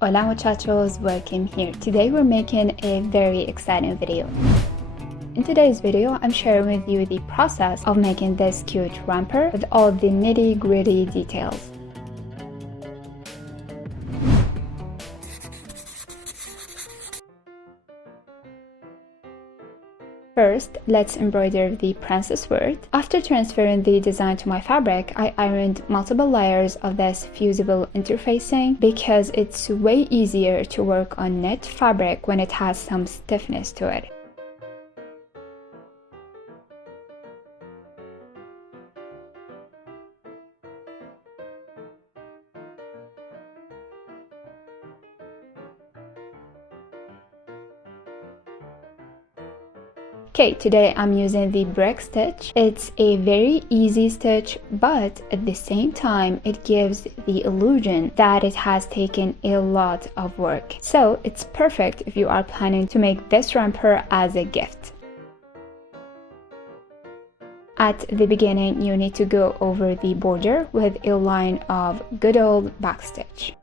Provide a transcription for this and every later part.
Hola muchachos, welcome here. Today we're making a very exciting video. In today's video, I'm sharing with you the process of making this cute romper with all the nitty-gritty details. First, let's embroider the princess skirt. After transferring the design to my fabric, I ironed multiple layers of this fusible interfacing because it's way easier to work on knit fabric when it has some stiffness to it. Okay, today I'm using the brick stitch. It's a very easy stitch, but at the same time it gives the illusion that it has taken a lot of work. So it's perfect if you are planning to make this romper as a gift. At the beginning, you need to go over the border with a line of good old backstitch.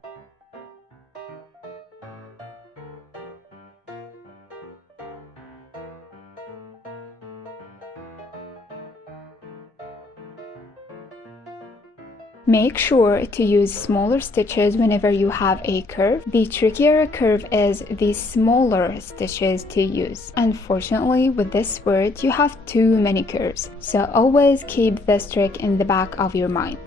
Make sure to use smaller stitches whenever you have a curve. The trickier a curve is, the smaller stitches to use. Unfortunately, with this skirt, you have too many curves, so always keep this trick in the back of your mind.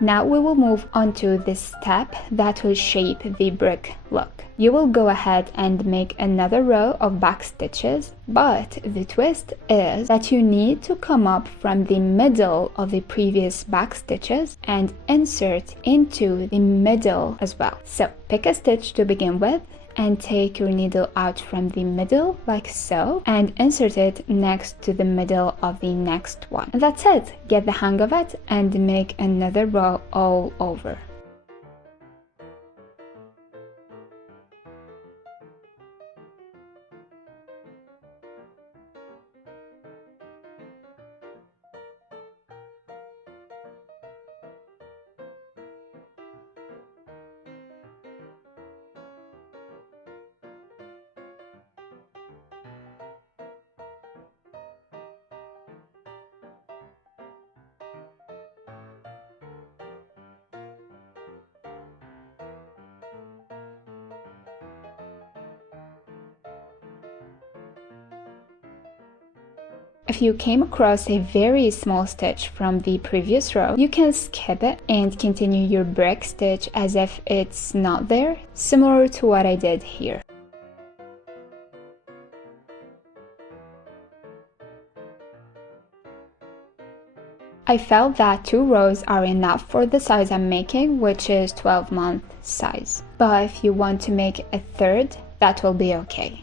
Now we will move on to the step that will shape the brick look. You will go ahead and make another row of back stitches, but the twist is that you need to come up from the middle of the previous back stitches and insert into the middle as well. So pick a stitch to begin with and take your needle out from the middle like so and insert it next to the middle of the next one. And that's it. Get the hang of it and make another row all over. If you came across a very small stitch from the previous row, you can skip it and continue your brick stitch as if it's not there, similar to what I did here. I felt that 2 rows are enough for the size I'm making, which is 12-month size. But if you want to make a third, that will be okay.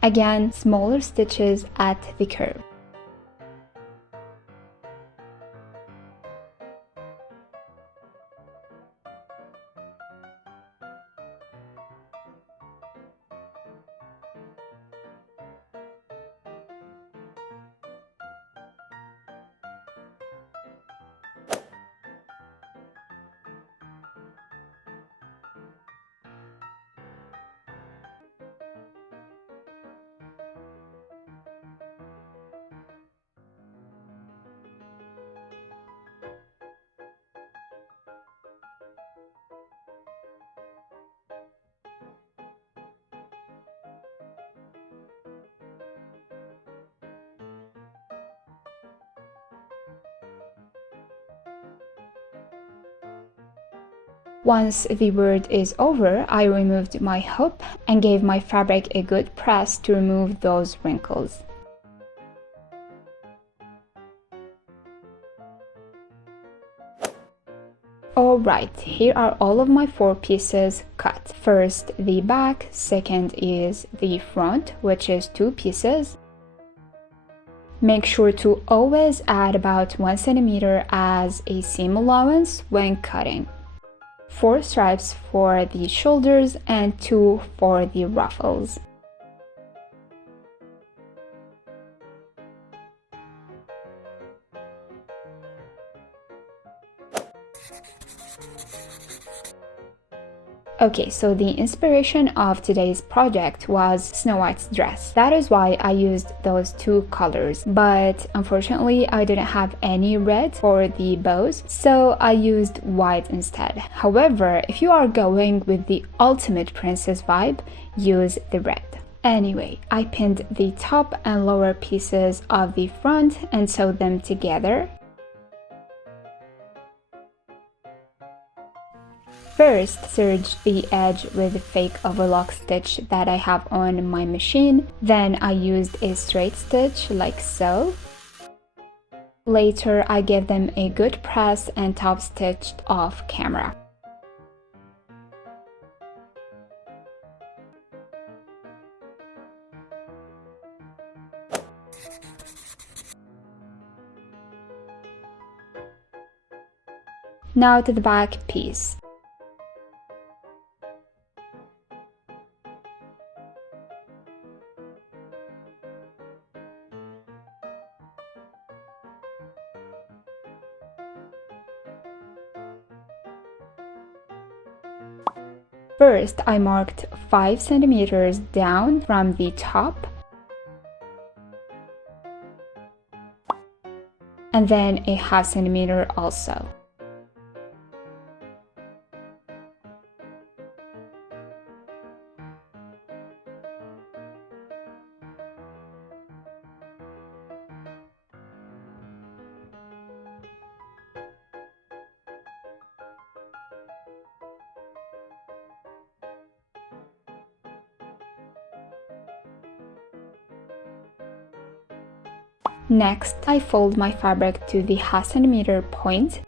Again, smaller stitches at the curve. Once the word is over, I removed my hoop and gave my fabric a good press to remove those wrinkles. Alright, here are all of my 4 pieces cut. First the back, second is the front, which is 2 pieces. Make sure to always add about 1 centimeter as a seam allowance when cutting. 4 stripes for the shoulders and 2 for the ruffles. Okay, so the inspiration of today's project was Snow White's dress. That is why I used those 2 colors, but unfortunately I didn't have any red for the bows, so I used white instead. However, if you are going with the ultimate princess vibe, use the red. Anyway, I pinned the top and lower pieces of the front and sewed them together. First, serge the edge with a fake overlock stitch that I have on my machine. Then I used a straight stitch like so. Later, I gave them a good press and top stitched off camera. Now to the back piece. First, I marked 5 centimeters down from the top, and then a half centimeter also. Next, I fold my fabric to the half centimeter point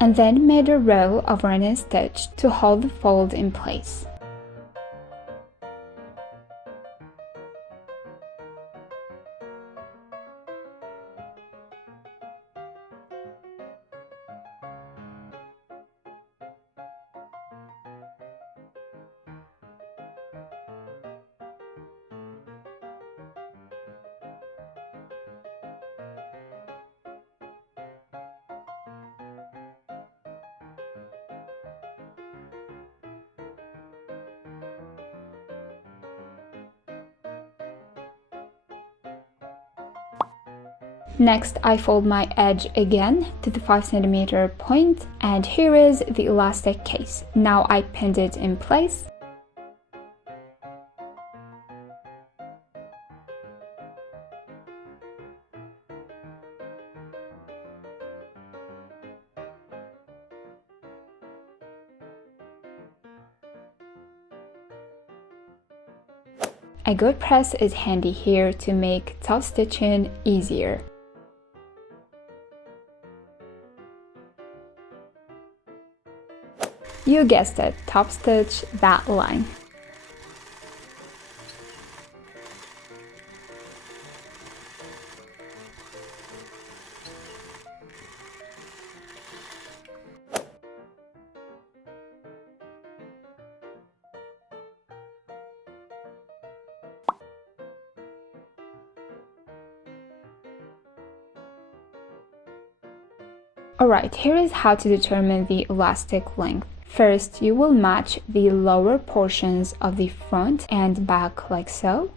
and then made a row of running stitch to hold the fold in place. Next, I fold my edge again to the 5 centimeter point, and here is the elastic case. Now I pinned it in place. A good press is handy here to make top stitching easier. You guessed it, top stitch that line. Alright, here is how to determine the elastic length. First, you will match the lower portions of the front and back like so.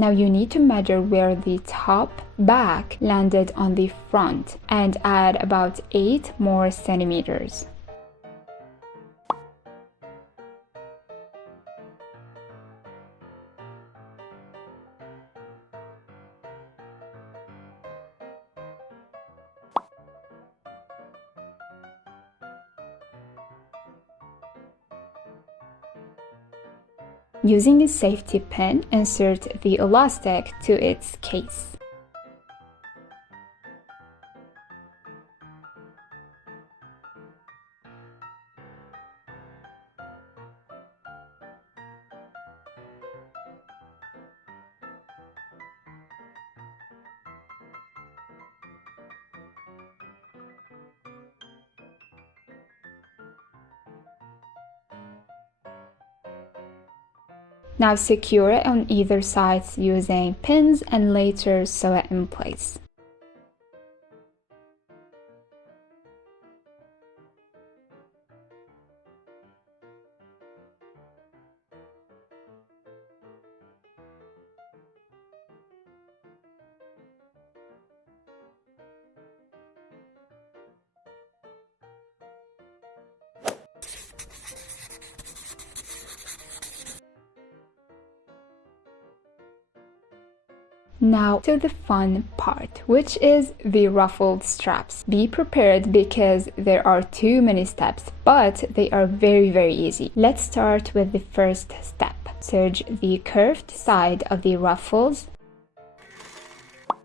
Now you need to measure where the top back landed on the front and add about 8 more centimeters. Using a safety pin, insert the elastic to its case. Now secure it on either side using pins and later sew it in place. Now to the fun part, which is the ruffled straps. Be prepared because there are too many steps, but they are very easy. Let's start with the first step. Serge the curved side of the ruffles.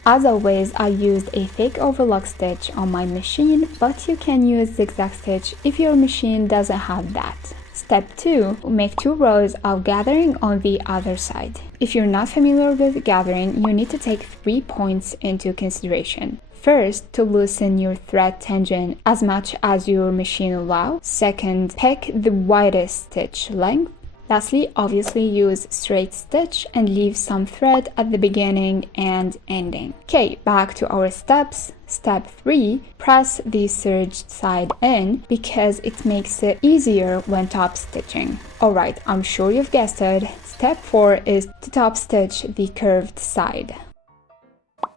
As always, I used a thick overlock stitch on my machine, but you can use zigzag stitch if your machine doesn't have that. Step 2. Make 2 rows of gathering on the other side. If you're not familiar with gathering, you need to take 3 points into consideration. First, to loosen your thread tension as much as your machine allows. Second, pick the widest stitch length. Lastly, obviously use straight stitch and leave some thread at the beginning and ending. Okay, back to our steps. Step 3, press the serged side in because it makes it easier when top stitching. Alright, I'm sure you've guessed it. Step 4 is to top stitch the curved side.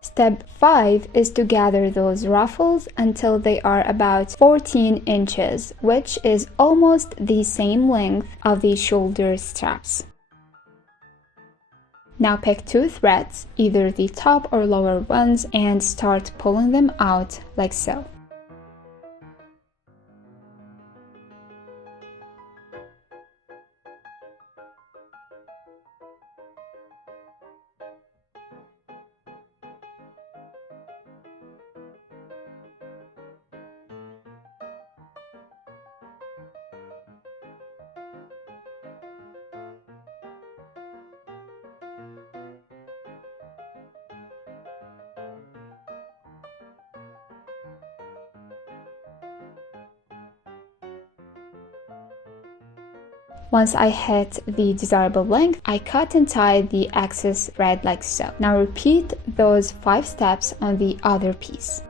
Step 5 is to gather those ruffles until they are about 14 inches, which is almost the same length of the shoulder straps. Now pick 2 threads, either the top or lower ones, and start pulling them out like so. Once I hit the desirable length, I cut and tie the excess thread like so. Now repeat those 5 steps on the other piece.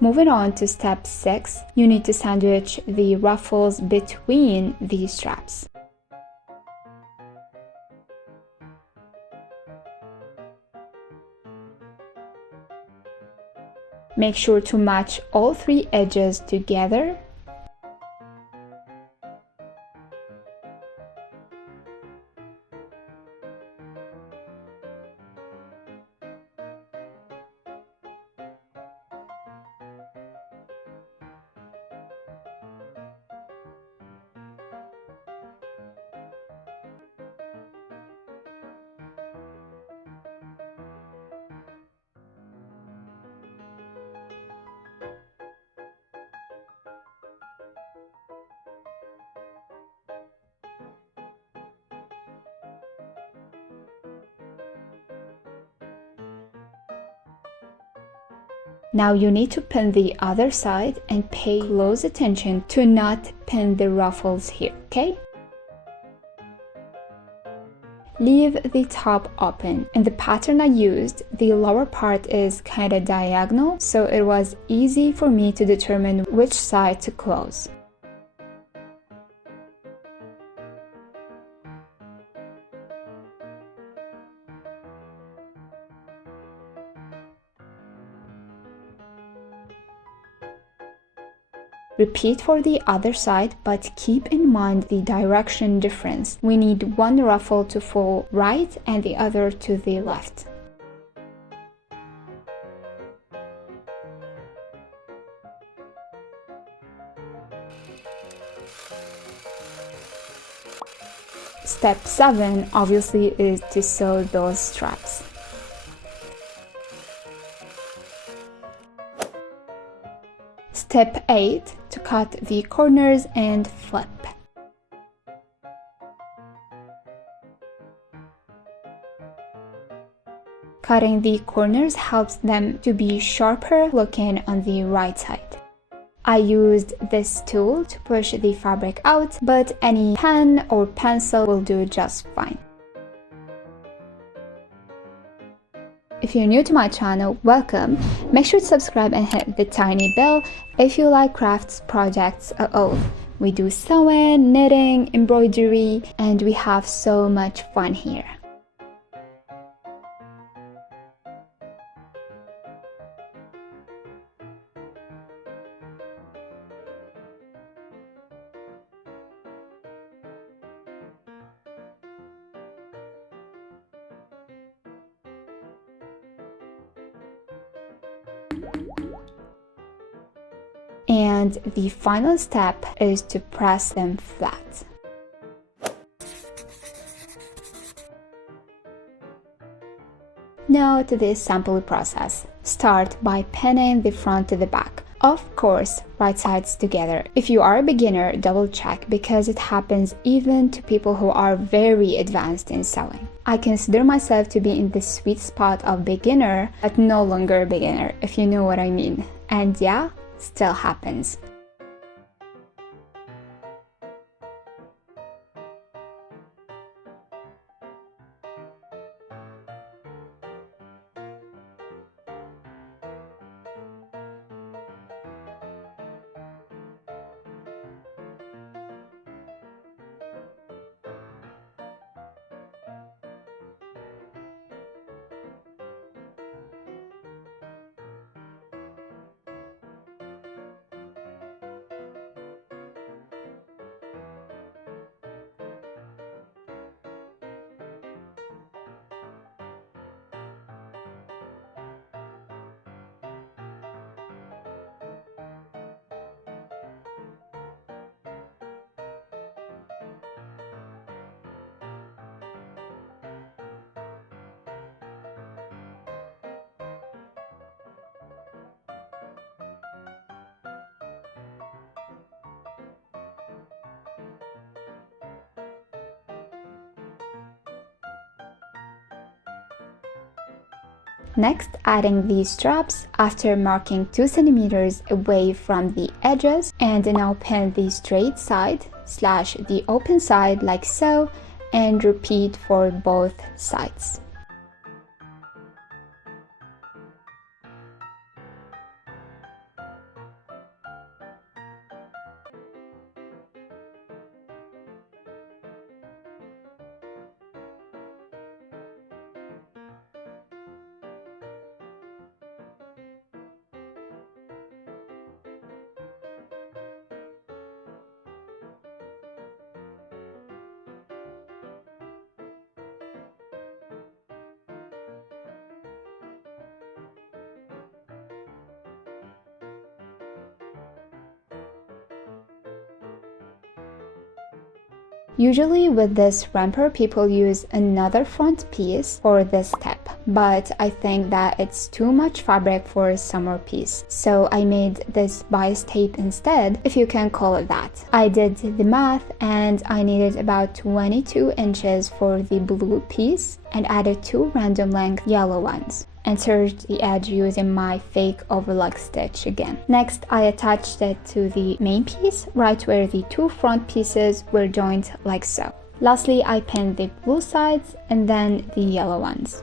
Moving on to step 6, you need to sandwich the ruffles between the straps. Make sure to match all 3 edges together. Now you need to pin the other side and pay close attention to not pin the ruffles here, okay? Leave the top open. In the pattern I used, the lower part is kind of diagonal, so it was easy for me to determine which side to close. Repeat for the other side, but keep in mind the direction difference. We need one ruffle to fall right and the other to the left. Step 7 obviously is to sew those straps. Step 8, to cut the corners and flip. Cutting the corners helps them to be sharper looking on the right side. I used this tool to push the fabric out, but any pen or pencil will do just fine. If you're new to my channel, welcome. Make sure to subscribe and hit the tiny bell if you like crafts projects at all. We do sewing, knitting, embroidery, and we have so much fun here. And the final step is to press them flat. Note the assembly process. Start by pinning the front to the back. Of course, right sides together. If you are a beginner, double check because it happens even to people who are very advanced in sewing. I consider myself to be in the sweet spot of beginner, but no longer a beginner, if you know what I mean. And yeah, still happens. Next, adding the straps after marking 2 centimeters away from the edges, and now pin the straight side / the open side like so, and repeat for both sides. Usually with this romper, people use another front piece for this step. but I think that it's too much fabric for a summer piece, so I made this bias tape instead, if you can call it that. I did the math and I needed about 22 inches for the blue piece and added 2 random length yellow ones and serged the edge using my fake overlock stitch again. Next, I attached it to the main piece right where the 2 front pieces were joined like so. Lastly, I pinned the blue sides and then the yellow ones.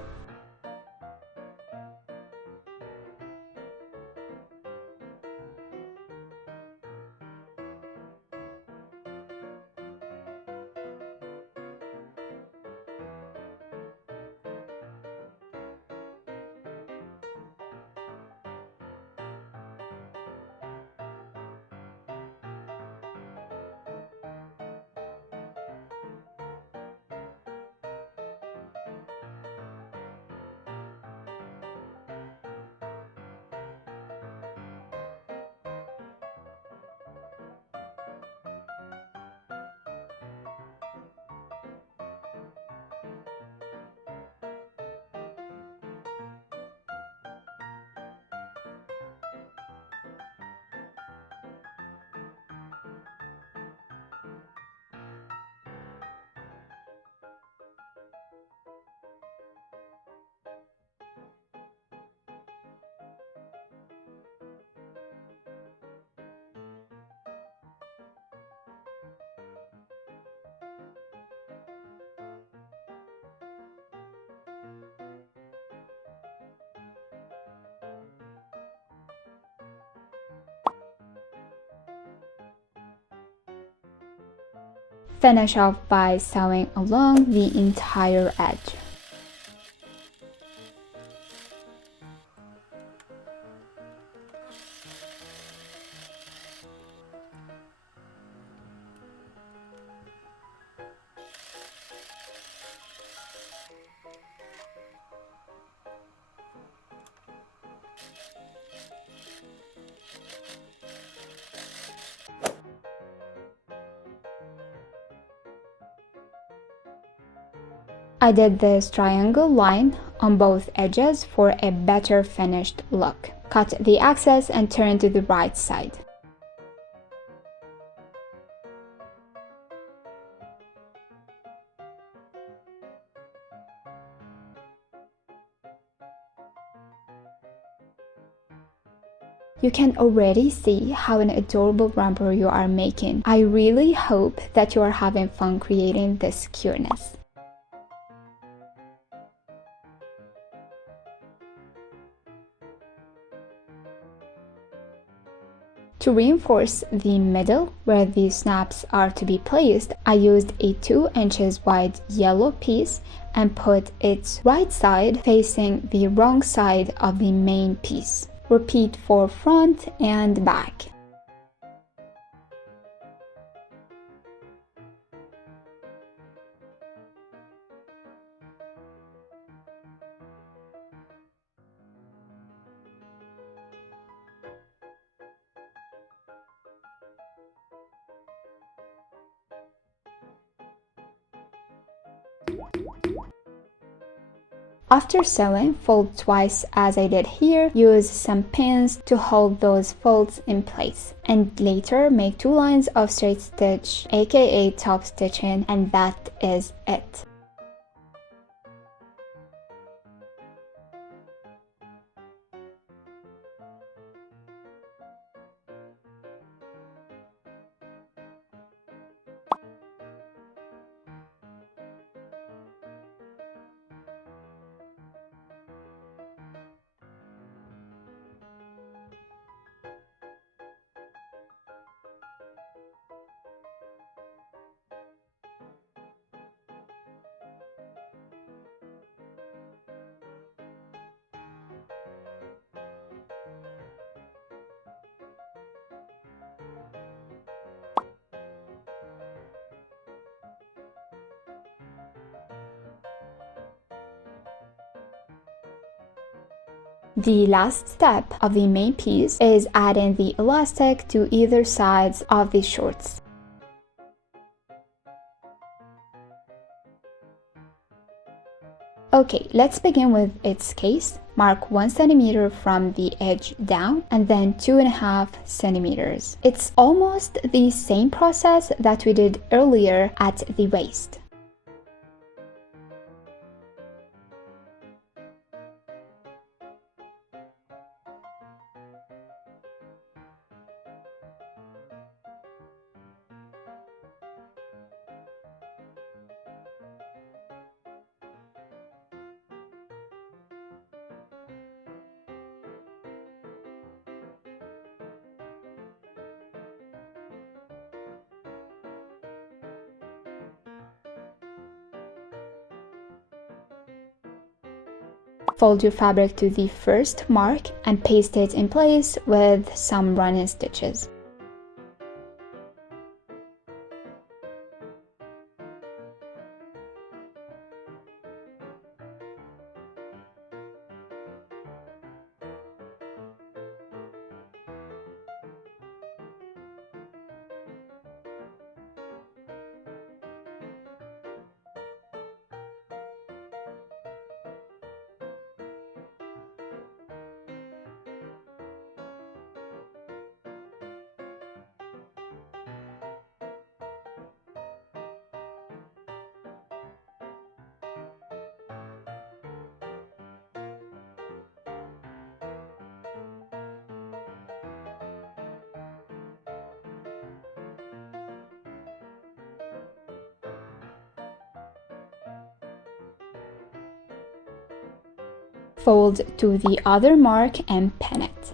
Finish off by sewing along the entire edge. I did this triangle line on both edges for a better finished look. Cut the excess and turn to the right side. You can already see how an adorable romper you are making. I really hope that you are having fun creating this cuteness. To reinforce the middle where the snaps are to be placed, I used a 2 inches wide yellow piece and put its right side facing the wrong side of the main piece. Repeat for front and back. After sewing, fold twice as I did here. Use some pins to hold those folds in place. And later make 2 lines of straight stitch, aka top stitching, and that is it. The last step of the main piece is adding the elastic to either sides of the shorts. Okay, let's begin with its case. Mark 1 centimeter from the edge down and then 2.5 centimeters. It's almost the same process that we did earlier at the waist. Fold your fabric to the first mark and paste it in place with some running stitches. Fold to the other mark and pin it.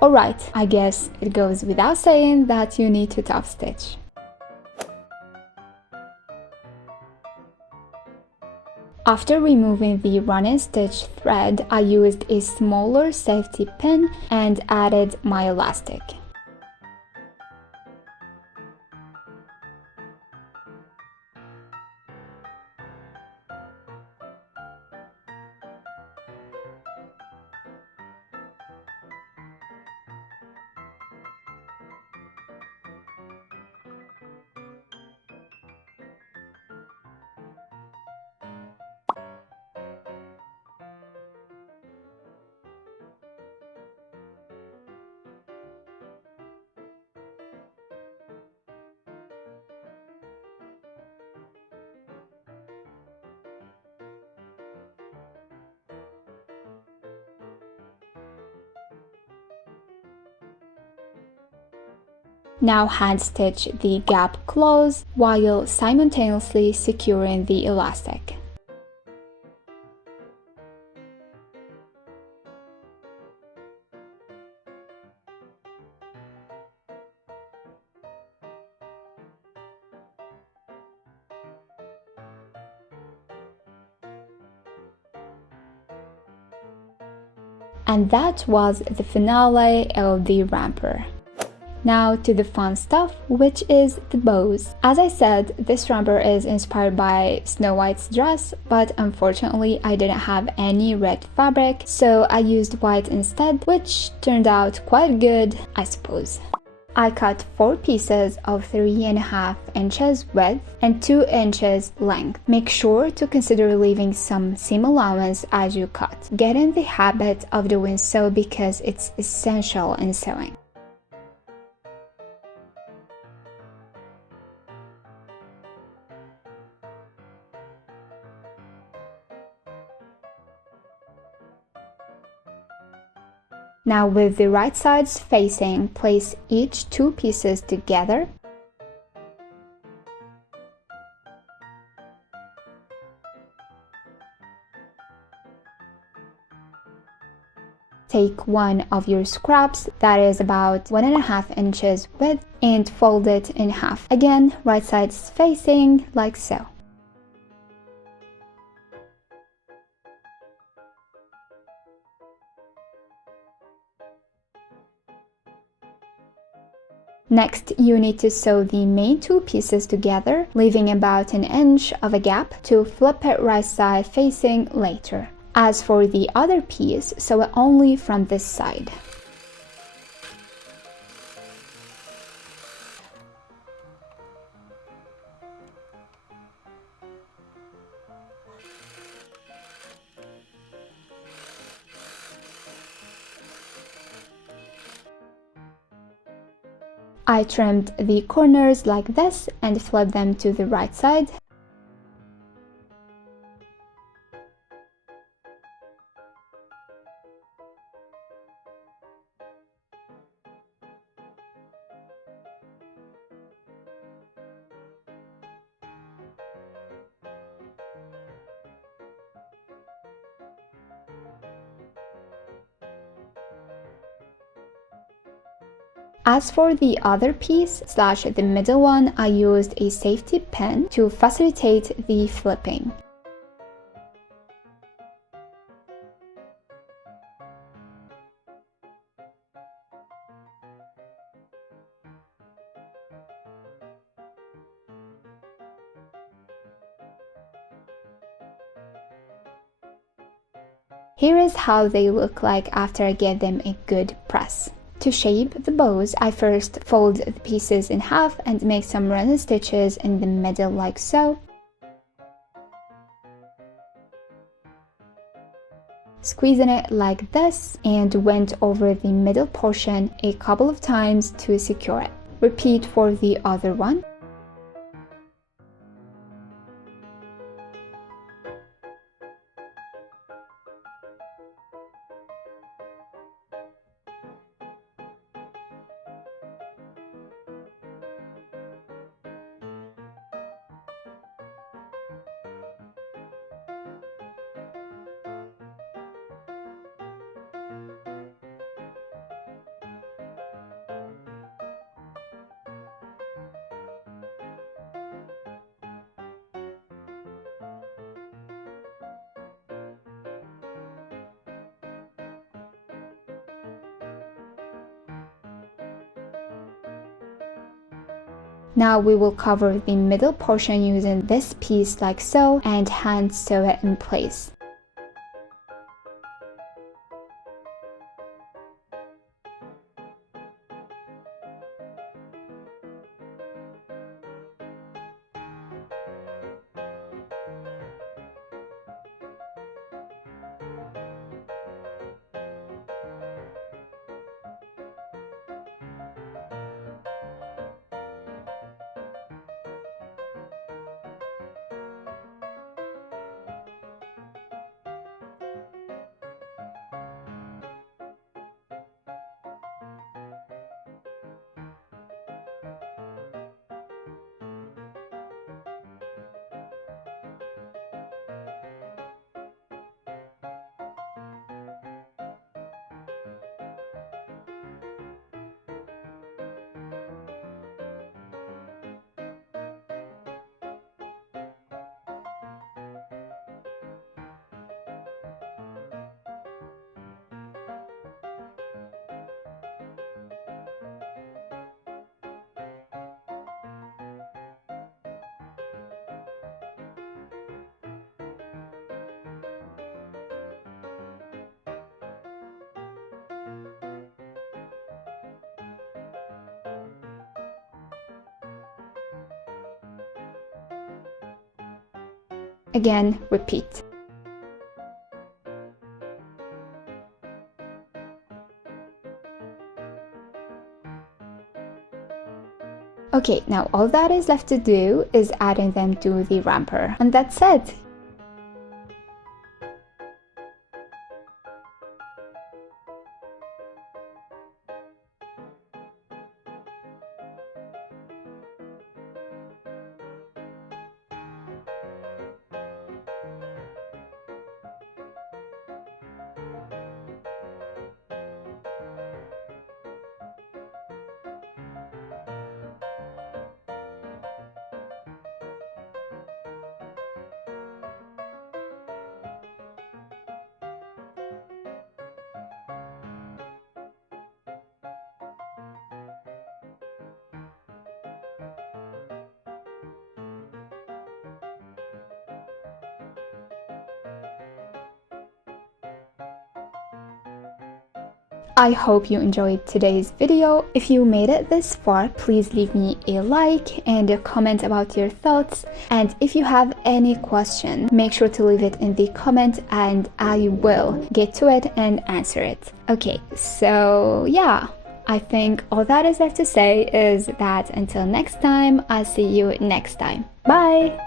Alright, I guess it goes without saying that you need to top stitch. After removing the running stitch thread, I used a smaller safety pin and added my elastic. Now hand stitch the gap close while simultaneously securing the elastic. And that was the finale of the romper. Now to the fun stuff, which is the bows. As I said, this romper is inspired by Snow White's dress, but unfortunately I didn't have any red fabric, so I used white instead, which turned out quite good, I suppose. I cut 4 pieces of 3.5 inches width and 2 inches length. Make sure to consider leaving some seam allowance as you cut. Get in the habit of doing so because it's essential in sewing. Now with the right sides facing, place each 2 pieces together. Take one of your scraps that is about 1.5 inches width and fold it in half. Again, right sides facing like so. Next, you need to sew the main two pieces together, leaving about an inch of a gap to flip it right side facing later. As for the other piece, sew it only from this side. I trimmed the corners like this and flipped them to the right side. As for the other piece / the middle one, I used a safety pin to facilitate the flipping. Here is how they look like after I give them a good press. To shape the bows, I first fold the pieces in half and make some running stitches in the middle like so. Squeezing it like this and went over the middle portion a couple of times to secure it. Repeat for the other one. Now we will cover the middle portion using this piece like so and hand sew it in place. Again, repeat. Okay, now all that is left to do is adding them to the romper, and that's it! I hope you enjoyed today's video. If you made it this far, please leave me a like and a comment about your thoughts. And if you have any question, make sure to leave it in the comment and I will get to it and answer it. Okay, so yeah, I think all that is left to say is that until next time, I'll see you next time. Bye!